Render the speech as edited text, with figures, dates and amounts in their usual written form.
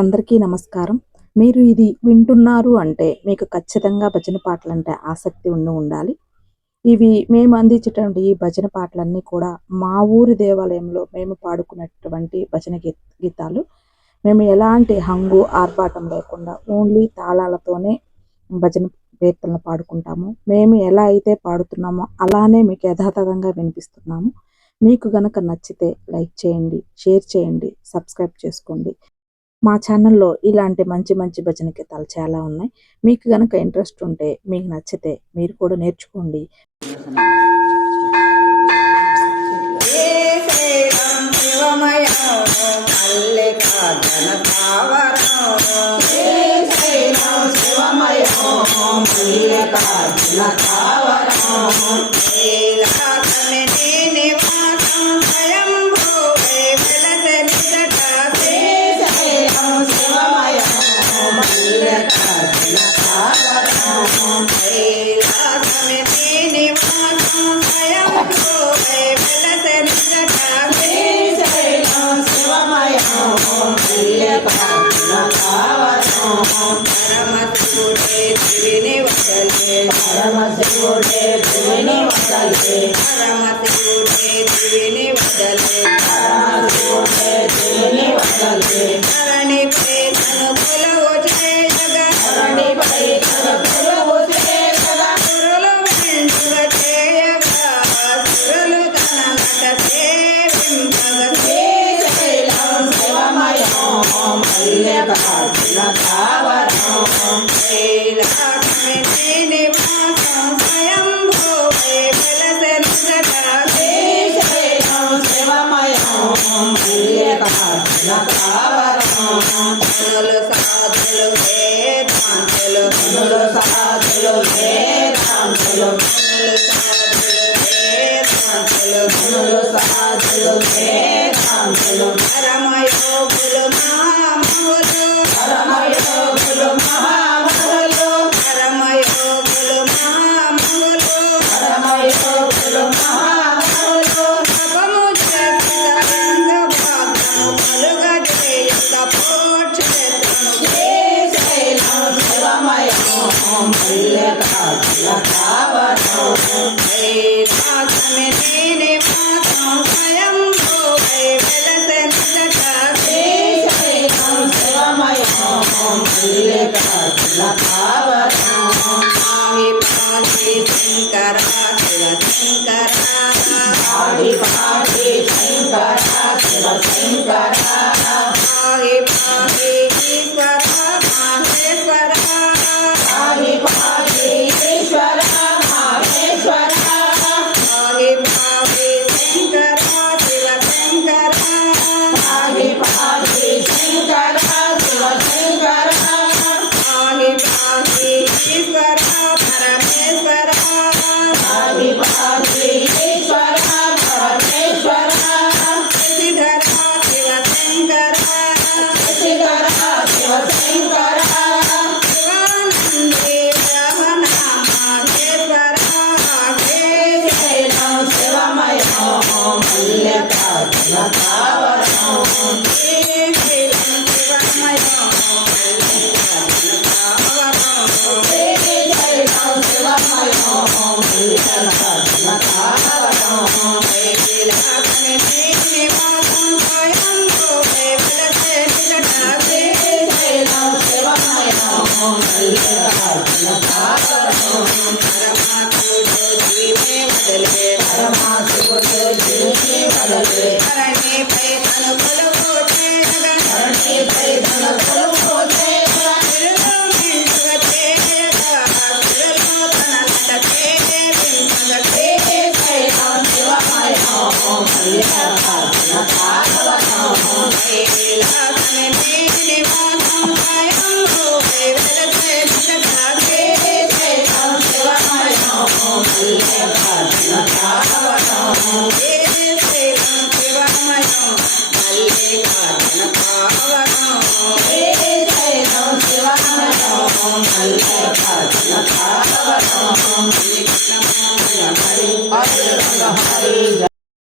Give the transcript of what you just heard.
అందరికీ నమస్కారం. మీరు ఇది వింటున్నారు అంటే మీకు ఖచ్చితంగా భజన పాటలంటే ఆసక్తి ఉండాలి. ఇవి మేము అందించేటువంటి ఈ భజన పాటలన్నీ కూడా మా ఊరి దేవాలయంలో మేము పాడుకున్నటువంటి భజన గీతాలు. మేము ఎలాంటి హంగు, ఆర్భాటం లేకుండా ఓన్లీ తాళాలతోనే భజన కీర్తనలు పాడుకుంటాము. మేము ఎలా అయితే పాడుతున్నామో అలానే మీకు యథాతథంగా వినిపిస్తున్నాము. మీకు గనక నచ్చితే లైక్ చేయండి, షేర్ చేయండి, సబ్స్క్రైబ్ చేసుకోండి. మా ఛానల్లో ఇలాంటి మంచి మంచి భజన గీతాలు చాలా ఉన్నాయి. మీకు గనక ఇంట్రెస్ట్ ఉంటే, మీకు నచ్చితే మీరు కూడా నేర్చుకోండి. Hare